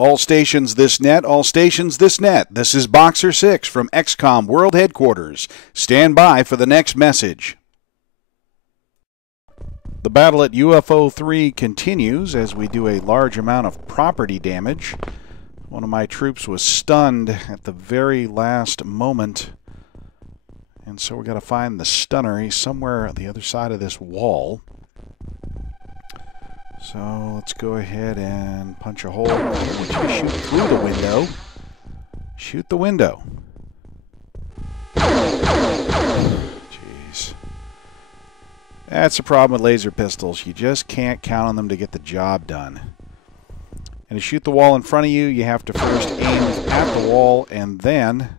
All stations this net, all stations this net. This is Boxer 6 from XCOM World Headquarters. Stand by for the next message. The battle at UFO 3 continues as we do a large amount of property damage. One of my troops was stunned at the very last moment. And so we've got to find the stunner. He's somewhere on the other side of this wall. So let's go ahead and punch a hole. I want you to shoot through the window. Shoot the window. Jeez. That's the problem with laser pistols. You just can't count on them to get the job done. And to shoot the wall in front of you, you have to first aim at the wall and then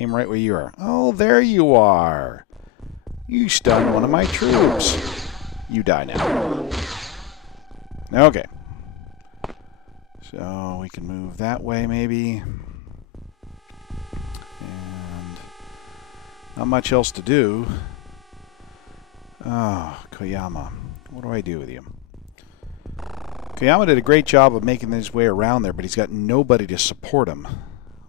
aim right where you are. Oh, there you are. You stunned one of my troops. You die now. Okay. So we can move that way maybe. And not much else to do. Oh, Koyama. What do I do with you? Koyama did a great job of making his way around there, but he's got nobody to support him.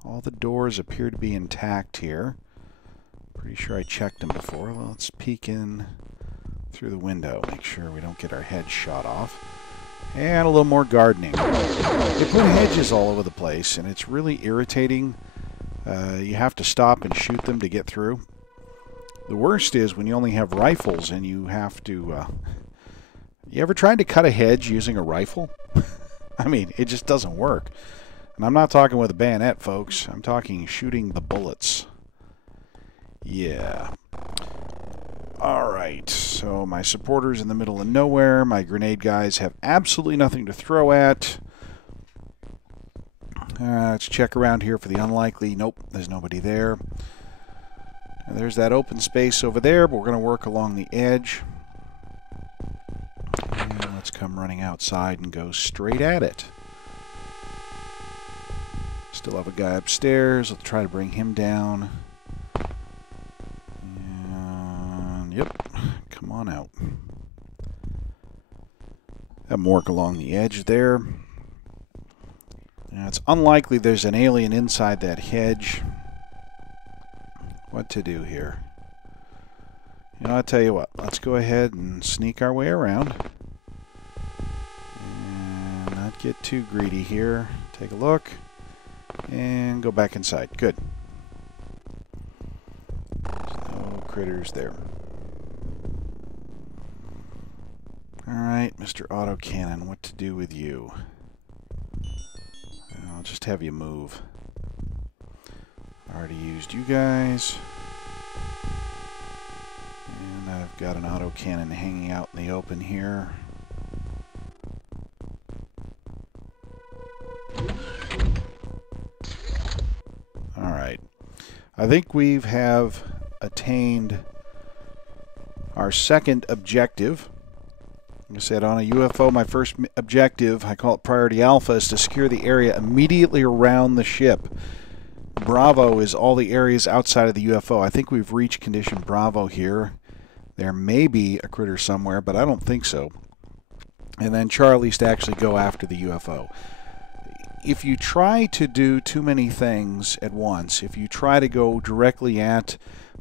All the doors appear to be intact here. Pretty sure I checked them before. Well, let's peek in through the window. Make sure we don't get our heads shot off. And a little more gardening. They put hedges all over the place, and it's really irritating. You have to stop and shoot them to get through. The worst is when you only have rifles and you have to... you ever tried to cut a hedge using a rifle? I mean, it just doesn't work. And I'm not talking with a bayonet, folks. I'm talking shooting the bullets. Yeah. Alright, so my supporter's in the middle of nowhere. My grenade guys have absolutely nothing to throw at. Let's check around here for the unlikely. Nope, there's nobody there. And there's that open space over there, but we're going to work along the edge. And let's come running outside and go straight at it. Still have a guy upstairs. Let's try to bring him down. And, yep, come on out. Have him work along the edge there. Now, it's unlikely there's an alien inside that hedge. What to do here? You know, I'll tell you what. Let's go ahead and sneak our way around. And not get too greedy here. Take a look. And go back inside. Good. No critters there. Alright, Mr. Autocannon, what to do with you? I'll just have you move. Already used you guys. And I've got an autocannon hanging out in the open here. Alright. I think we have attained our second objective. Like I said, on a UFO, my first objective, I call it Priority Alpha, is to secure the area immediately around the ship. Bravo is all the areas outside of the UFO. I think we've reached condition Bravo here. There may be a critter somewhere, but I don't think so. And then Charlie's to actually go after the UFO. If you try to do too many things at once, if you try to go directly at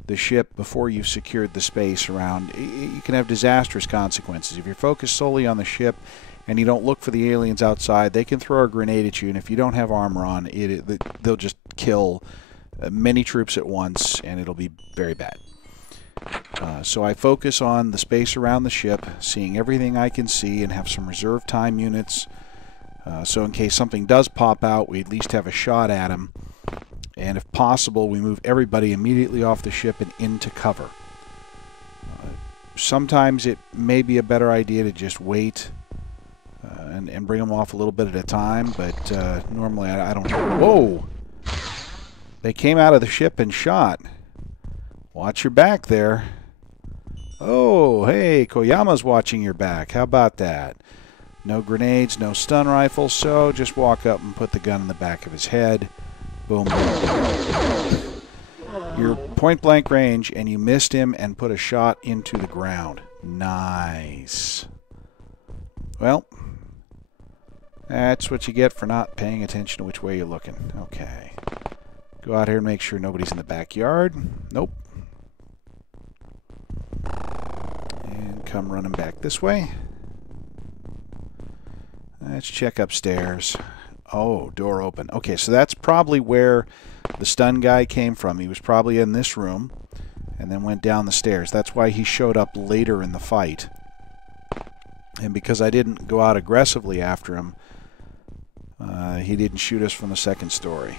the ship before you've secured the space around, you can have disastrous consequences. If you're focused solely on the ship and you don't look for the aliens outside, they can throw a grenade at you, and if you don't have armor on, they'll just kill many troops at once, and it'll be very bad. So I focus on the space around the ship, seeing everything I can see, and have some reserve time units. So in case something does pop out, we at least have a shot at them. And if possible, we move everybody immediately off the ship and into cover. Sometimes it may be a better idea to just wait and bring them off a little bit at a time, but normally I don't. Whoa! They came out of the ship and shot. Watch your back there. Oh, hey, Koyama's watching your back. How about that? No grenades, no stun rifles, so just walk up and put the gun in the back of his head. Boom, boom. You're point blank range, and you missed him and put a shot into the ground. Nice. Well, That's what you get for not paying attention to which way you're looking. Okay. Go out here and make sure nobody's in the backyard. Nope. And come running back this way. Let's check upstairs. Oh, door open. Okay, so that's probably where the stun guy came from. He was probably in this room and then went down the stairs. That's why he showed up later in the fight. And because I didn't go out aggressively after him, he didn't shoot us from the second story.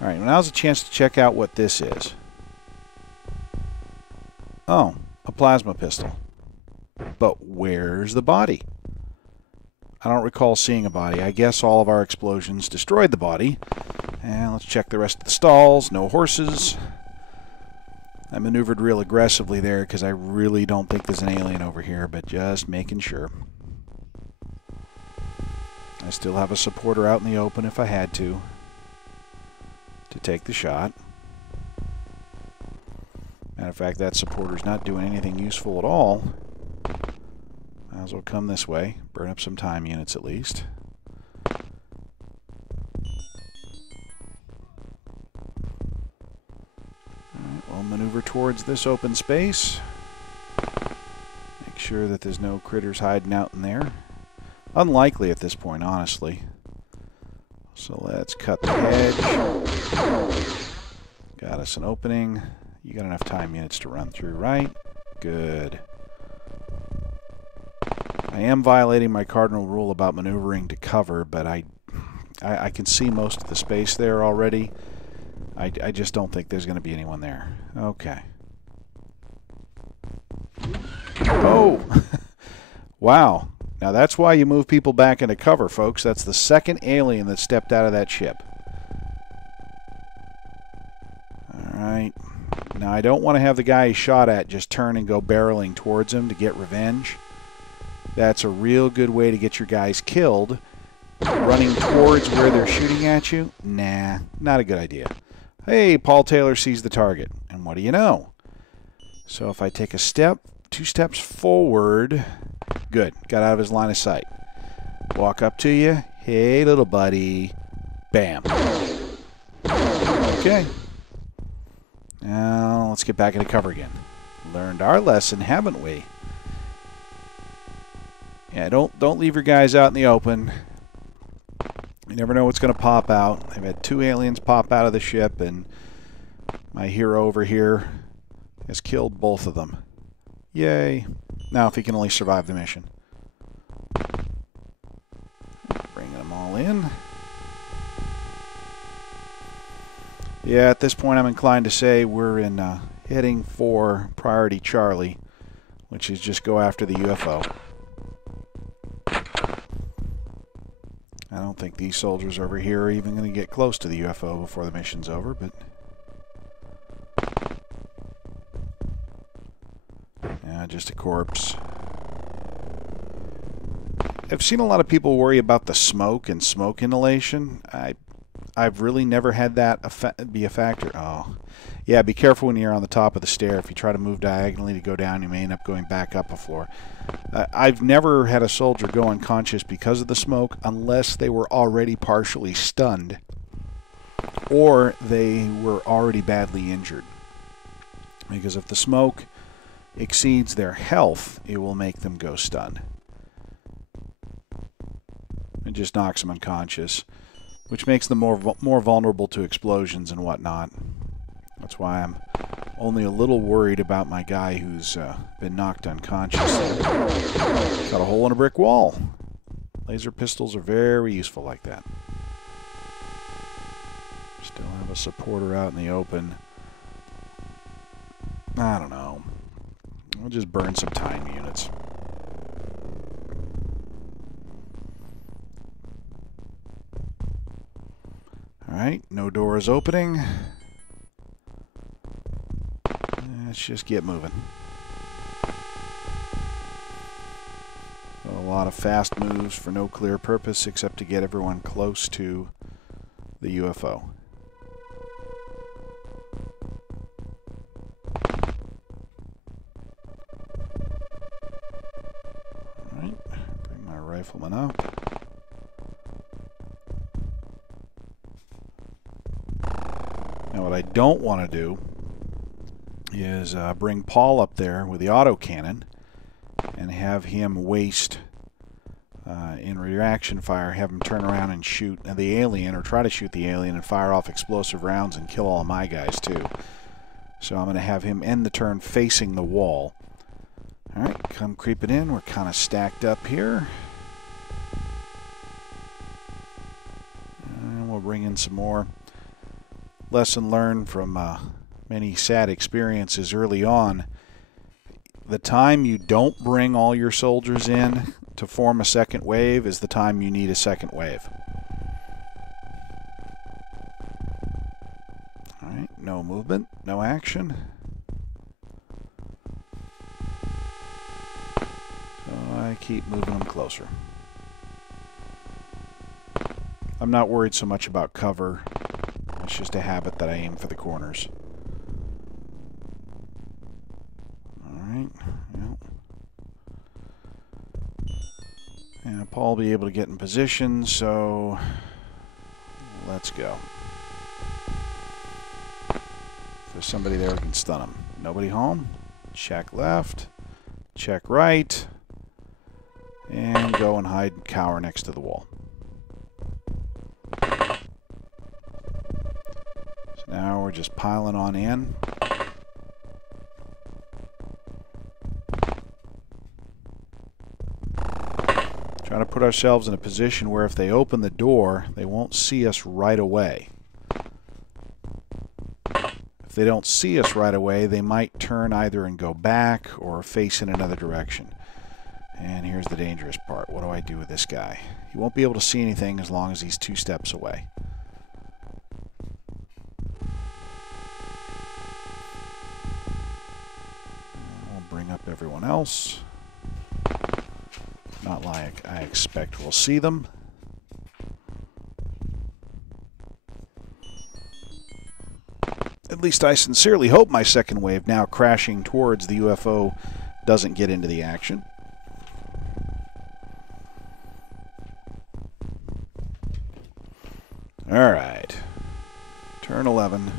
All right, now's a chance to check out what this is. Oh, a plasma pistol. But where's the body? I don't recall seeing a body. I guess all of our explosions destroyed the body. And let's check the rest of the stalls. No horses. I maneuvered real aggressively there because I really don't think there's an alien over here, but just making sure. I still have a supporter out in the open if I had to take the shot. Matter of fact, that supporter's not doing anything useful at all. Might as well come this way. Burn up some time units at least. Alright, we'll maneuver towards this open space. Make sure that there's no critters hiding out in there. Unlikely at this point, honestly. So let's cut the hedge. Got us an opening. You got enough time units to run through, right? Good. I am violating my cardinal rule about maneuvering to cover, but I can see most of the space there already. I just don't think there's going to be anyone there. Okay. Oh! Wow. Now that's why you move people back into cover, folks. That's the second alien that stepped out of that ship. Alright. Now I don't want to have the guy he shot at just turn and go barreling towards him to get revenge. That's a real good way to get your guys killed. Running towards where they're shooting at you? Nah, not a good idea. Hey, Paul Taylor sees the target. And what do you know? So if I take a step, 2 steps forward... Good. Got out of his line of sight. Walk up to you. Hey, little buddy. Bam. Okay. Now, let's get back into cover again. Learned our lesson, haven't we? Yeah, don't leave your guys out in the open. You never know what's going to pop out. I've had 2 aliens pop out of the ship, and my hero over here has killed both of them. Yay. Now, if he can only survive the mission. Bringing them all in. Yeah, at this point I'm inclined to say we're in heading for Priority Charlie, which is just go after the UFO. I don't think these soldiers over here are even going to get close to the UFO before the mission's over, but... yeah, just a corpse. I've seen a lot of people worry about the smoke and smoke inhalation. I've really never had that be a factor. Oh, yeah, be careful when you're on the top of the stair. If you try to move diagonally to go down, you may end up going back up a floor. I've never had a soldier go unconscious because of the smoke unless they were already partially stunned or they were already badly injured. Because if the smoke exceeds their health, it will make them go stunned. It just knocks them unconscious, which makes them more vulnerable to explosions and whatnot. That's why I'm only a little worried about my guy who's been knocked unconscious. Got a hole in a brick wall. Laser pistols are very useful like that. Still have a supporter out in the open. I don't know. We'll just burn some time units. Alright, no door is opening. Let's just get moving. A lot of fast moves for no clear purpose except to get everyone close to the UFO. Alright, bring my rifleman up. Now what I don't want to do is bring Paul up there with the autocannon and have him waste in reaction fire, have him turn around and shoot the alien, or try to shoot the alien and fire off explosive rounds and kill all of my guys too. So I'm going to have him end the turn facing the wall. Alright, come creeping in. We're kind of stacked up here. And we'll bring in some more. Lesson learned from many sad experiences early on. The time you don't bring all your soldiers in to form a second wave is the time you need a second wave. Alright, no movement, no action. So I keep moving them closer. I'm not worried so much about cover. It's just a habit that I aim for the corners. Alright, yep. And Paul will be able to get in position, so let's go. If there's somebody there, we can stun him. Nobody home? Check left. Check right. And go and hide and cower next to the wall. So now we're just piling on in. Trying to put ourselves in a position where if they open the door, they won't see us right away. If they don't see us right away, they might turn either and go back or face in another direction. And here's the dangerous part. What do I do with this guy? He won't be able to see anything as long as he's 2 steps away. And we'll bring up everyone else. Not like I expect we'll see them. At least I sincerely hope my second wave, now crashing towards the UFO, doesn't get into the action. Alright. Turn 11.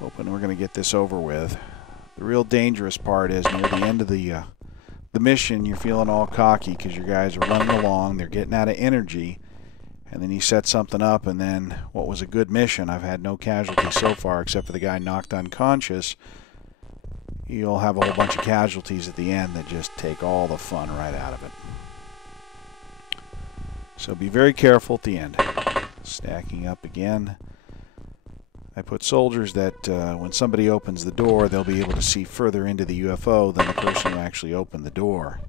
Hoping we're going to get this over with. The real dangerous part is near the end of the mission, you're feeling all cocky because your guys are running along, they're getting out of energy, and then you set something up, and then what was a good mission, I've had no casualties so far except for the guy knocked unconscious, you'll have a whole bunch of casualties at the end that just take all the fun right out of it. So be very careful at the end. Stacking up again. I put soldiers that when somebody opens the door, they'll be able to see further into the UFO than the person who actually opened the door.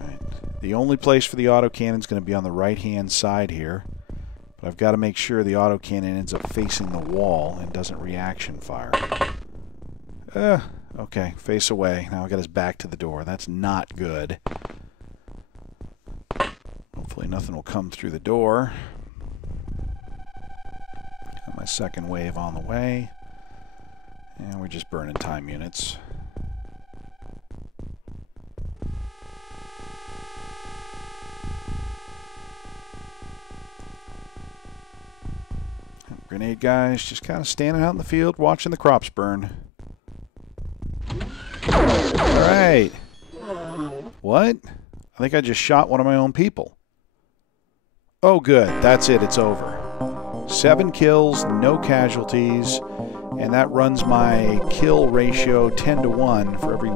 Alright. The only place for the autocannon is going to be on the right-hand side here. But I've got to make sure the autocannon ends up facing the wall and doesn't reaction fire. Okay, face away. Now I've got his back to the door. That's not good. Hopefully nothing will come through the door. Got my second wave on the way. And we're just burning time units. Grenade guys just kind of standing out in the field watching the crops burn. Alright. What? I think I just shot one of my own people. Oh good, that's it, it's over. 7 kills, no casualties, and that runs my kill ratio 10 to 1. For every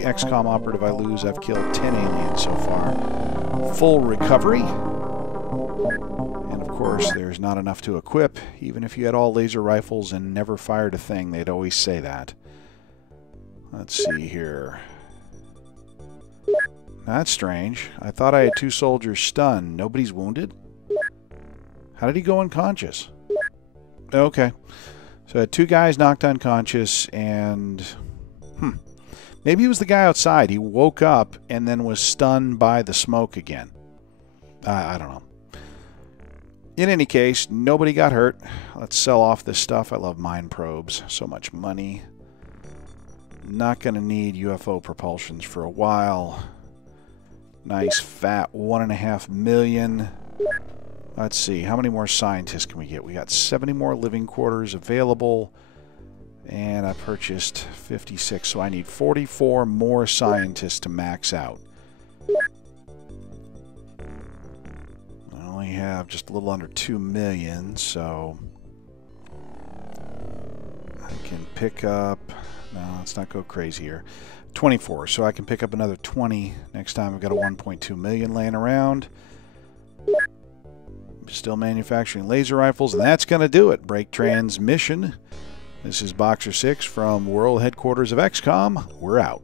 XCOM operative I lose, I've killed 10 aliens so far. Full recovery. And of course, there's not enough to equip. Even if you had all laser rifles and never fired a thing, they'd always say that. Let's see here. That's strange. I thought I had 2 soldiers stunned. Nobody's wounded? How did he go unconscious? Okay. So I had 2 guys knocked unconscious and... Maybe he was the guy outside. He woke up and then was stunned by the smoke again. I don't know. In any case, nobody got hurt. Let's sell off this stuff. I love mine probes. So much money. Not going to need UFO propulsions for a while. Nice fat 1.5 million. Let's see, how many more scientists can we get? We got 70 more living quarters available, and I purchased 56, so I need 44 more scientists to max out. I only have just a little under 2 million, so I can pick up, no, let's not go crazy here, 24, so I can pick up another 20 next time. I've got a 1.2 million laying around. Still manufacturing laser rifles, and that's going to do it. Break transmission. This is Boxer 6 from World Headquarters of XCOM. We're out.